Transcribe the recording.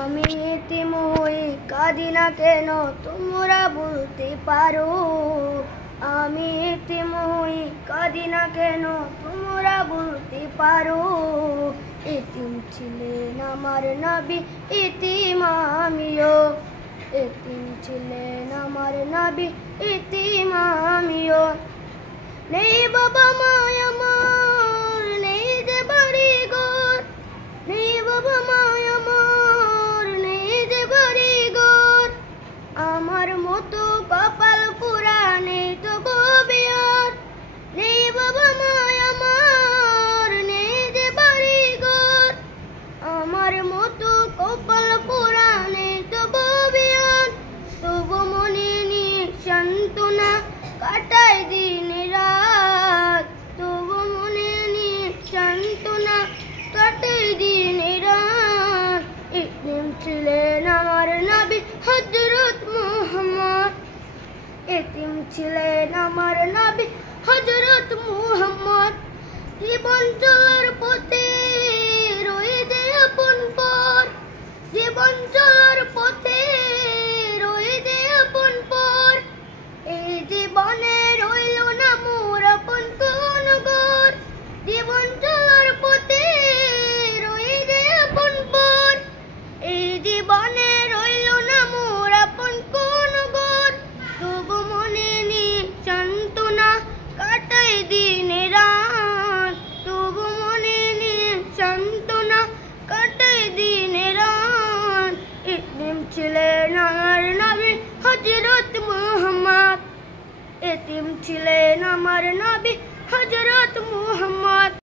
আমি এতিম হই কাঁদি না কেন তোমরা বলতে পারো। আমি এতিম হই কাঁদি না কেন তোমরা বলতে পারো। এতিম ছিলেন আমার নবী এতিম আমিও। এতিম ছিলেন আমার নবী এতিম আমিও। নেই বাবা মা আমার, নেই যে বাড়ি ঘর, নেই বাবা মা আমার, নেই যে বাড়ি ঘর। আমার মতো কপাল পোড়া নেই তো বিয়ার। নেই বাবা মা আমার, নেই যে বাড়ি ঘর। আমার মতো কপাল পোড়া নেই তো বিয়ার। তবু মনে নিয়ে সান্ত্বনা কাটাই দিন রাত। তবু মনে নিয়ে সান্ত্বনা কাটাই দিন রাত। এতিম ছিলেন আমার নবী হযরত মুহাম্মদ। এতিম ছিলেন আমার নবী হযরত মুহাম্মদ। জীবন চলার পথে রয়ে আপন পর। জীবন চলার পথে রয়ে আপন পর। এই জীবনে রইল না মোর আপন কোন ঘর। জীবন চলার পথে রয়ে আপন পর। এই জীবনে রইল না মোর আপন কোন ঘর। তবু মনে নিয়ে সান্ত্বনা কাটাই দিন রাত। তবু মনে নিয়ে সান্ত্বনা কাটাই দিন রাত। এতিম ছিলেন আমার নবী হযরত মুহাম্মদ। এতিম ছিলেন আমার নবী হযরত মুহাম্মদ।